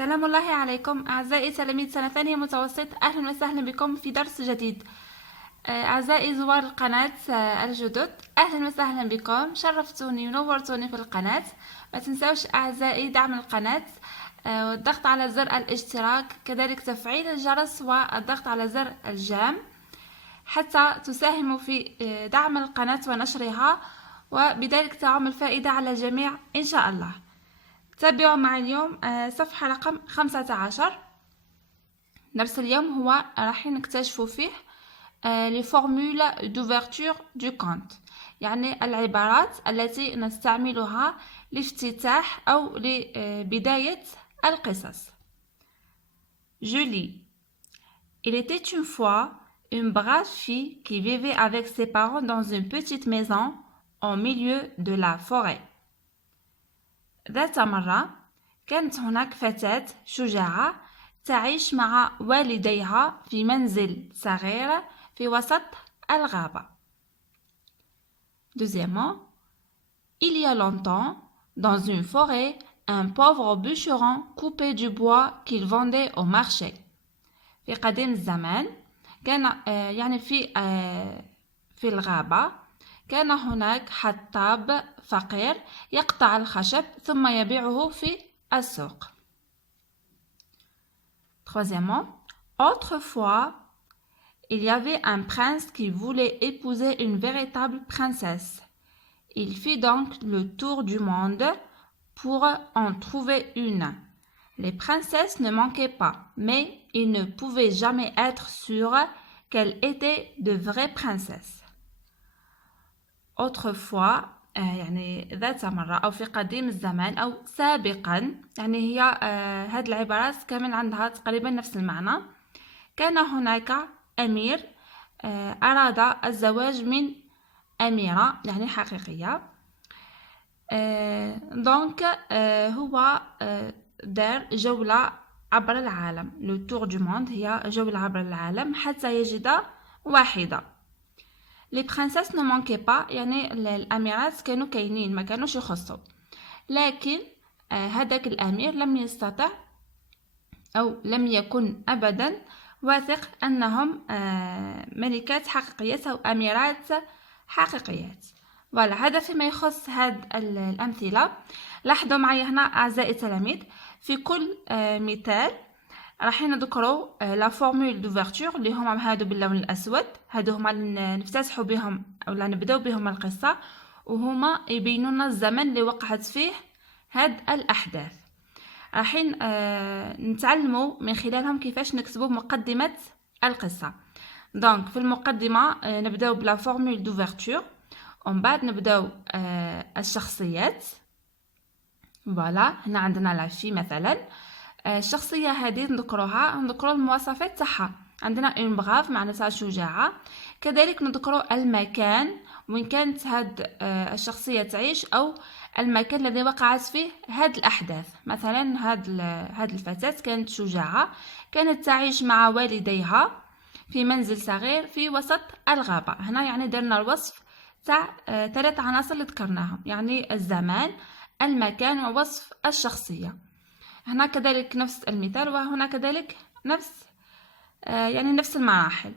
سلام الله عليكم أعزائي تلاميذ سنة ثانية متوسط. أهلا وسهلا بكم في درس جديد. أعزائي زوار القناة الجدد، أهلا وسهلا بكم، شرفتوني ونورتوني في القناة. ما تنسوش أعزائي دعم القناة والضغط على زر الاشتراك، كذلك تفعيل الجرس والضغط على زر الجام حتى تساهموا في دعم القناة ونشرها، وبذلك تعم الفائدة على الجميع إن شاء الله. تابعوا معي اليوم صفحة رقم 15. درس اليوم هو راح نكتشفوا فيه les formules d'ouverture du compte، يعني العبارات التي نستعملها لافتتاح أو لبداية القصص. Je lis. Il était une fois une brave fille qui vivait avec ses parents dans une petite maison au milieu de la forêt. ذات مرة كانت هناك فتاة شجاعة تعيش مع والديها في منزل صغير في وسط الغابة. Deuxièmement, il y a longtemps, dans une forêt, un pauvre bûcheron coupait du bois qu'il vendait au marché. في قديم الزمان كان يعني في الغابة كان هناك حطاب فقير يقطع الخشب ثم يبيعه في السوق. Troisièmement, autrefois, il y avait un prince qui voulait épouser une véritable princesse. Il fit donc le tour du monde pour en trouver une. Les princesses ne manquaient pas, mais il ne pouvait jamais être sûr qu'elles étaient de vraies princesses. Autrefois يعني ذات مرة أو في قديم الزمان أو سابقا، يعني هي هذه العبارات كمان عندها تقريبا نفس المعنى. كان هناك أمير أراد الزواج من أميرة يعني حقيقية. دونك هو دار جولة عبر العالم. لو تور دو موند هي جولة عبر العالم حتى يجد واحدة. لي برانسيس نو مانكي با، يعني الاميرات كانوا كاينين ما كانوش يخصوا، لكن هذاك الامير لم يستطع او لم يكن ابدا واثق انهم ملكات حقيقيات او اميرات حقيقيات. فوالا، هذا فيما يخص هاد الامثله. لاحظوا معي هنا اعزائي التلاميذ، في كل مثال راح نذكروا لا فورمول دوفرتور اللي هما هادو باللون الاسود. هادو هما اللي نفتتحوا بهم او نبداو بهم القصه، وهما يبينوا لنا الزمن اللي وقعت فيه هاد الاحداث. راح نتعلموا من خلالهم كيفاش نكتبوا مقدمه القصه. دونك في المقدمه نبداو بلا فورمول دوفرتور، ومن بعد نبداو الشخصيات. فوالا، هنا عندنا لافي مثلا. الشخصية هذه نذكروا المواصفات تاعها. عندنا اون بغاف معناتها شجاعة. كذلك نذكروا المكان وين كانت هاد الشخصية تعيش أو المكان الذي وقعت فيه هاد الأحداث. مثلا هاد الفتاة كانت شجاعة، كانت تعيش مع والديها في منزل صغير في وسط الغابة. هنا يعني درنا الوصف تاع 3 عناصر اللي ذكرناهم، يعني الزمان، المكان، ووصف الشخصية. هنا كذلك نفس المثال، وهنا كذلك نفس نفس المراحل.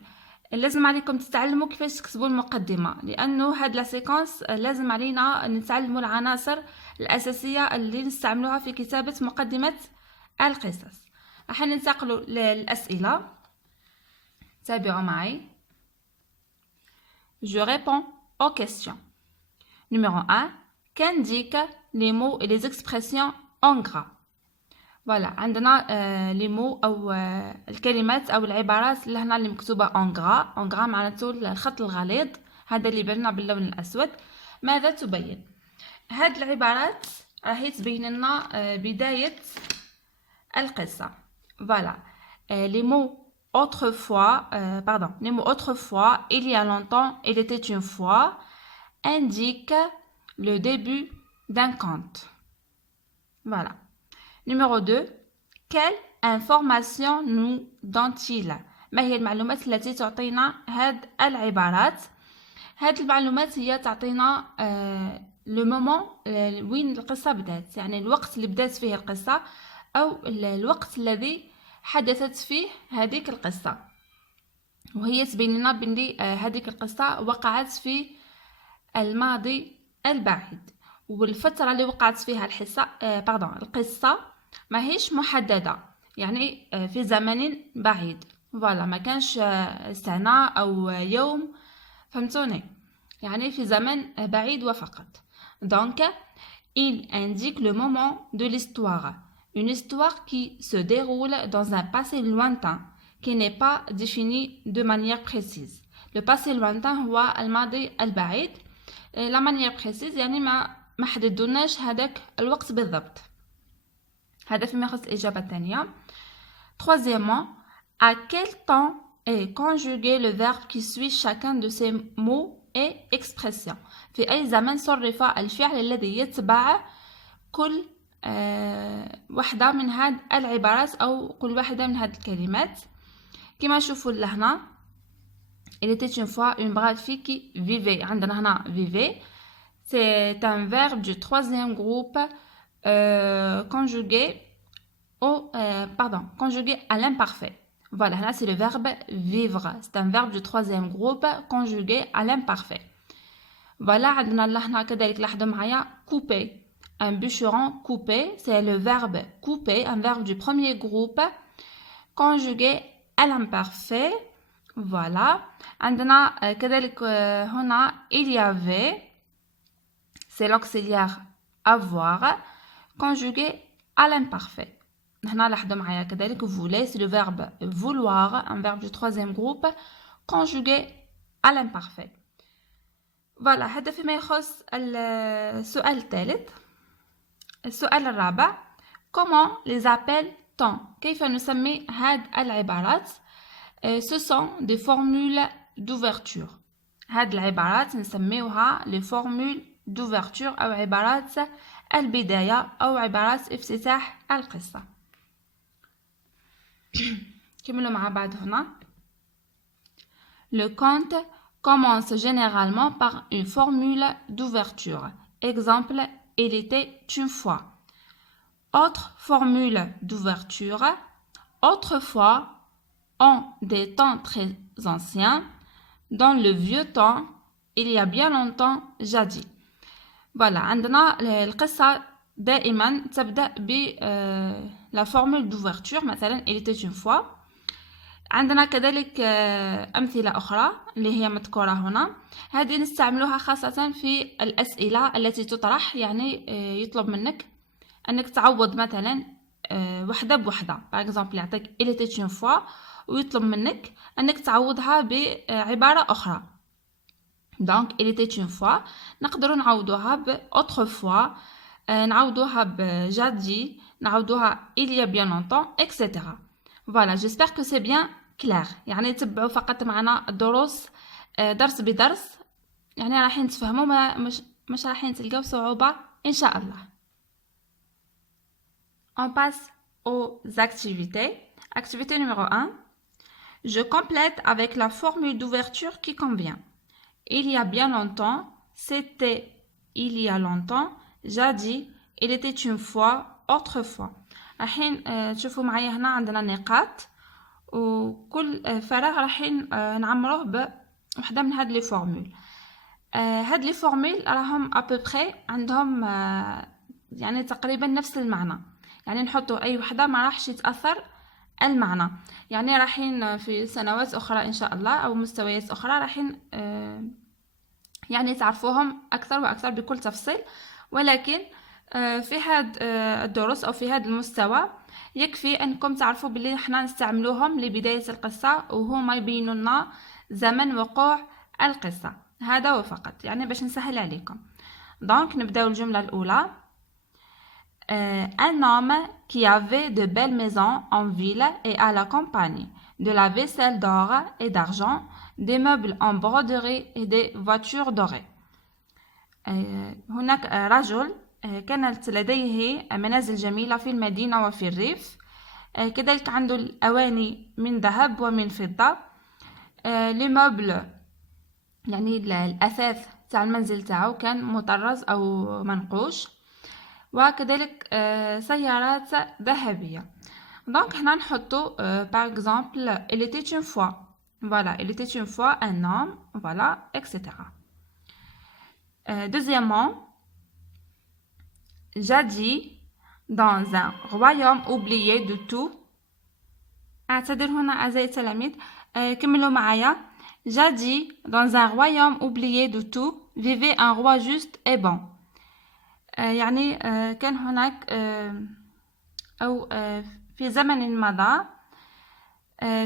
لازم عليكم تتعلموا كيفاش تكتبوا المقدمة، لأنه هاد لا سيكونس لازم علينا نتعلموا العناصر الأساسية اللي نستعملوها في كتابة مقدمة القصص. راح ننتقلوا للأسئلة. تابعوا معي. Je réponds aux questions. Numéro 1. Qu'indiquent les mots et les expressions en gras؟ فوالا، عندنا لي مو او الكلمات او العبارات اللي هنا اللي مكتوبه اون غرا معناته الخط الغليظ، هذا اللي بلنا باللون الاسود. ماذا تبين؟ هاد العبارات راهي تبين لنا بدايه القصه. فوالا، لي مو autrefois, il y a longtemps, il était une fois, indique le début d'un conte. Voilà. Numéro 2. Quelle information nous donne-t-il؟ ما هي المعلومات التي تعطينا هاد العبارات؟ هاد المعلومات هي تعطينا لو مومون وين القصة بدات، يعني الوقت اللي بدات فيه القصة، أو الوقت الذي حدثت فيه هذيك القصة، وهي تبين لنا بلي هذيك القصة وقعت في الماضي البعيد، والفترة اللي وقعت فيها القصة ماهيش محددة، يعني في زمن بعيد، فوالا ما كانش سنة أو يوم، فهمتوني؟ يعني في زمن بعيد وفقط. Donc, il indique le moment de l'histoire. Une histoire qui se déroule dans un passé lointain, qui n'est pas défini de manière précise. Le passé lointain هو الماضي البعيد. La manière précise يعني ما حددوناش هذاك الوقت بالضبط. هذا فيما يخص الإجابة الثانية. Troisièmement, à quel temps est conjugué le verbe qui suit chacun de ces mots et expressions. في أي زمن صرف الفعل الذي يتبع كل واحدة من هاد العبارات أو كل واحدة من هاد الكلمات. كما نشوفوا لهنا il était une fois une brave fille qui vivait. عندنا هنا vivait, c'est un verbe du troisième groupe conjugué conjugué à l'imparfait. Voilà, là c'est le verbe vivre. C'est un verbe du troisième groupe conjugué à l'imparfait. Voilà, عندنا لهنا كذلك لاحظوا معايا couper. Un bûcheron coupé, c'est le verbe couper, un verbe du premier groupe conjugué à l'imparfait. Voilà. عندنا كذلك هنا il y avait, c'est l'auxiliaire avoir conjugué à l'imparfait. هنا لاحظوا معايا كذلك voulait, c'est le verbe vouloir, un verbe du troisième groupe conjugué à l'imparfait. Voilà, هذا فيما يخص السؤال الثالث. السؤال الرابع, comment les appelle-t-on? كيف نسمي هاد العبارات؟ Ce sont des formules d'ouverture. هاد العبارات نسميوها les formules d'ouverture أو عبارات البداية أو عبارات افتتاح القصة. كملوا مع بعض هنا. Le conte commence généralement par une formule d'ouverture. Exemple, il était une fois. Autre formule d'ouverture. Autrefois, en des temps très anciens, dans le vieux temps, il y a bien longtemps, jadis. Voilà, عندنا القصة دائما تبدأ ب la formule d'ouverture. مثلا il était une fois. عندنا كذلك أمثلة أخرى اللي هي مذكورة هنا. هذه نستعملوها خاصة في الأسئلة التي تطرح، يعني يطلب منك أنك تعوض مثلا وحدة بوحدة. par exemple يعطيك il était une fois ويطلب منك أنك تعوضها بعبارة أخرى. donc il était une fois نقدر نعوضوها ب autrefois، نعوضوها ب jadis، نعوضوها il y a bien longtemps etc. Voilà, j'espère que c'est bien clair. يعني تبعوا فقط معنا الدروس درس بدرس، يعني راح تفهموا، مش راح تلقاو صعوبة إن شاء الله. On passe aux activités. Activité numéro 1. Je complète avec la formule d'ouverture qui convient. Il y a bien longtemps, c'était il y a longtemps, jadis, il était une fois, autrefois. الحين تشوفوا معايا هنا عندنا نقاط، وكل فراغ راح نعمروه بوحده من هاد لي فورمول. هاد لي فورمول راهم ابوبري عندهم يعني تقريبا نفس المعنى، يعني نحطوا اي وحده ما راحش يتاثر المعنى. يعني راحين في سنوات اخرى ان شاء الله او مستويات اخرى راحين يعني تعرفوهم اكثر واكثر بكل تفصيل، ولكن في هاد الدروس أو في هاد المستوى يكفي أنكم تعرفوا بلي احنا نستعملوهم لبداية القصة، وهما يبينوا لنا زمن وقوع القصة، هذا وفقط، يعني باش نسهل عليكم. دونك نبداو الجملة الأولى. Un homme qui avait de belles maisons en ville et à la campagne, de la vaisselle d'or et d'argent, des meubles en broderie et des voitures dorées. هناك رجل كانت لديه منازل جميلة في المدينة وفي الريف، كذلك عنده الأواني من ذهب ومن فضة، لي موبل يعني الأثاث تاع المنزل تاعو كان مطرز أو منقوش، وكذلك سيارات ذهبية. Donc هنا نحطو par exemple il était une fois. Voilà, il était une fois un homme, voilà, etc. Deuxièmement, jadis dans un royaume oublié de tout. اعتذر هنا أعزائي التلاميذ. كملوا معايا. Jadis dans un royaume oublié de tout vivait un roi juste et bon. يعني كان هناك أو في زمن مضى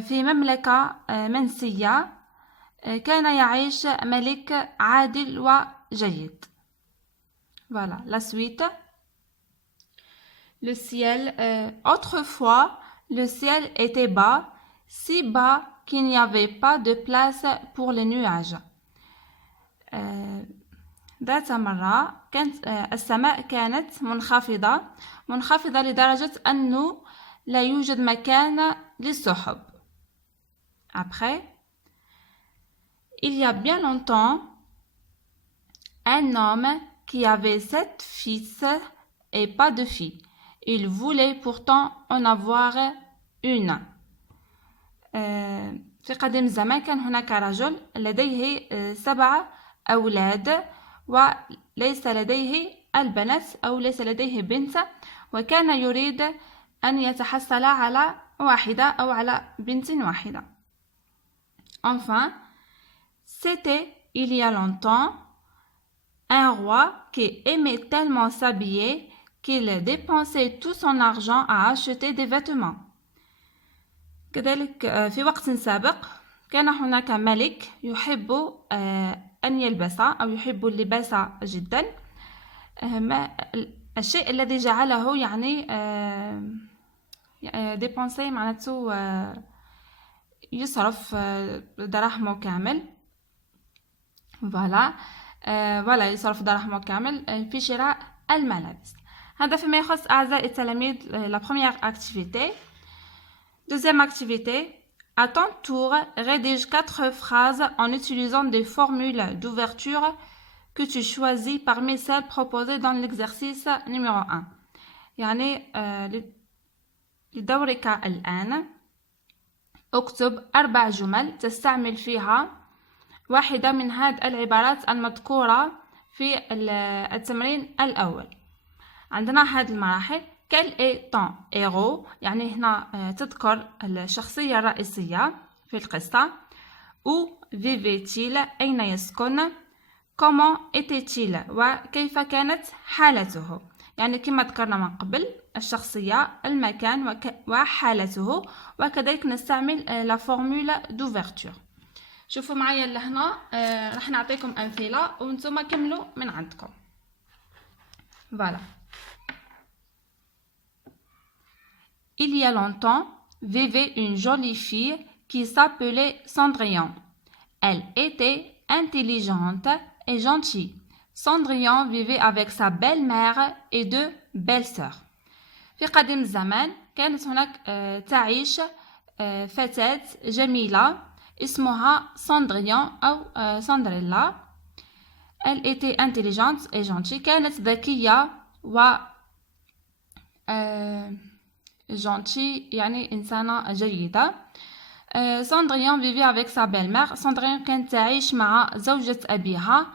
في مملكة منسية كان يعيش ملك عادل وجيد. Voilà, la suite. Le ciel, autrefois, le ciel était bas, si bas qu'il n'y avait pas de place pour les nuages. ذات مرة كانت السماء كانت منخفضة لدرجة أنه لا يوجد مكان للسحب. Après, il y a bien longtemps, un homme qui avait 7 fils et pas de filles. Il voulait pourtant en avoir une. في قديم الزمان كان هناك رجل لديه 7 أولاد وليس لديه البنات أو ليس لديه بنت، وكان يريد أن يتحصل على واحدة أو على بنت واحدة. Enfin, c'était il y a longtemps un roi qui aimait tellement s'habiller qu'il dépensait tout son argent à acheter des vêtements. كذلك في وقت سابق كان هناك ملك يحب أن يلبس أو يحب اللباس جدا. الشيء الذي جعله يعني ديبونسي معناته يصرف دراهمه كامل. فوالا يصرف دراهمه كامل في شراء الملابس. هذا فيما يخص أعزائي التلاميذ la première activité. Deuxième activité, à ton tour, rédige 4 phrases en utilisant des formules d'ouverture que tu choisis parmi celles proposées dans l'exercice numéro 1. يعني لدورك الآن اكتب 4 جمل تستعمل فيها واحدة من هذه العبارات المذكورة في التمرين الأول. عندنا هذه المراحل. Quel est ton héros؟ يعني هنا تذكر الشخصية الرئيسية في القصة. Où vivait-il؟ أين يسكن؟ Comment était-il؟ وكيف كانت حالته؟ يعني كما ذكرنا من قبل الشخصية، المكان وحالته، وكذلك نستعمل la formule d'ouverture. شوفوا معايا لهنا راح نعطيكم أمثلة وانتم كملوا من عندكم. Voilà. Il y a longtemps, vivait une jolie fille qui s'appelait Cendrillon. Elle était intelligente et gentille. Cendrillon vivait avec sa belle-mère et 2 belles-sœurs. في قديم الزمان كانت هناك تعيش فتاة جميلة اسمها Cendrillon أو Cendrilla. Elle était intelligente et gentille. كانت ذكية و gentille يعني إنسانة جيدة. Cendrillon vivait avec sa belle-mère. Cendrillon كانت تعيش مع زوجة أبيها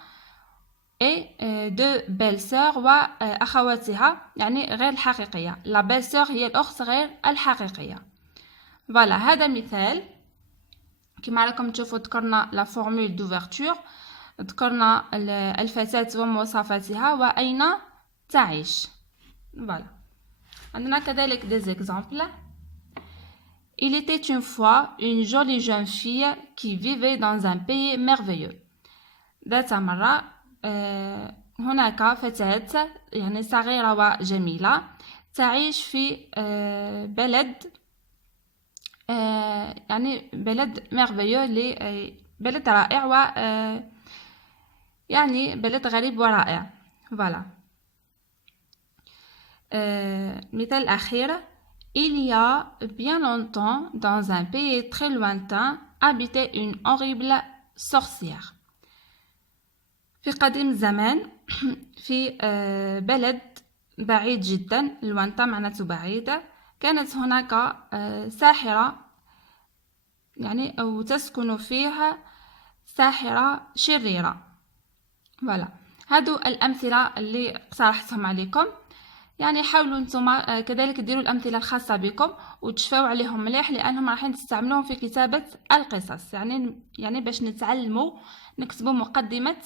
et 2 belles-sœurs وأخواتها يعني غير الحقيقية. La belle-sœur هي الأخت غير الحقيقية. فوالا هذا مثال. كما راكم تشوفوا ذكرنا la formule d'ouverture، ذكرنا الفتاة ومواصفاتها وأين تعيش. فوالا عندنا كذلك des exemples. Il était une fois une jolie jeune fille qui vivait dans un pays merveilleux. ذات مرة هناك فتاة يعني صغيرة وجميلة تعيش في بلد يعني بلد merveilleux بلد رائع و يعني بلد غريب ورائع. voilà. مثال أخير. Il y a bien longtemps, dans un pays très lointain, habitait une horrible sorcière. في قديم الزمان في بلد بعيد جدا، لوانتا معناته بعيدة. كانت هناك ساحرة، يعني أو تسكن فيها ساحرة شريرة. فوالا، هادو الأمثلة اللي اقترحتهم عليكم. يعني حاولوا نتوما كذلك ديروا الأمثلة الخاصة بكم وتشفاو عليهم مليح، لأنهم راح تستعملوهم في كتابة القصص، يعني باش نتعلموا نكتبوا مقدمة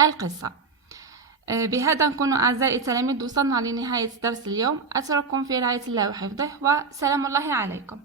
القصة. بهذا نكون أعزائي التلاميذ وصلنا لنهاية درس اليوم. أترككم في رعاية الله وحفظه، وسلام الله عليكم.